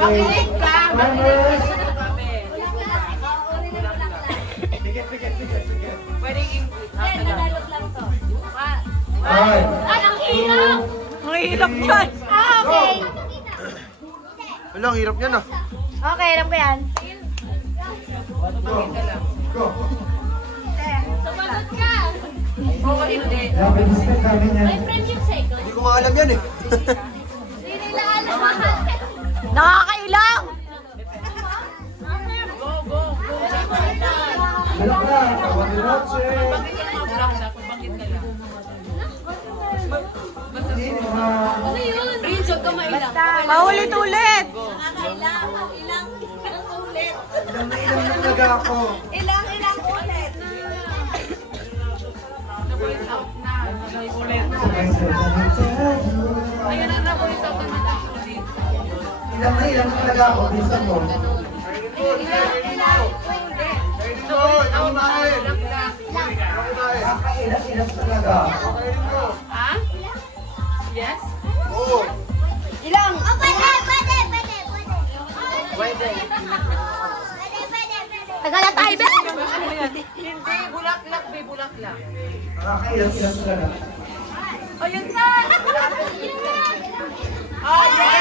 Makinig ka! Pwede nanalot lang to. Ay, ang hirap! Ang hirap yan! Okay. Wala, ang hirap yan ah. Okay, alam ko yan. Sumagot ka! Oo, hindi. May friendship cycle. Hindi ko maalam yan eh. Hindi nila alam. Nakakailang! Go, go, go. Ano yun? Prince, huwag ka mailang. Paulit-ulit. Nakakailang. Ilang ulit. Ilang talaga ako. Ilang ulit. Na-voice out na. Ulit. Ayan na na-voice out na ulit. Ilang talaga ako. Bisan mo. Ilang ulit. Ilang talaga. Ha? Yes? Oo. Ilang? Oh, pwede. Tagal na tayo, Ben! Hindi, bulaklak, be, bulaklak. Ilang talaga. O, yun na! Ah, yes!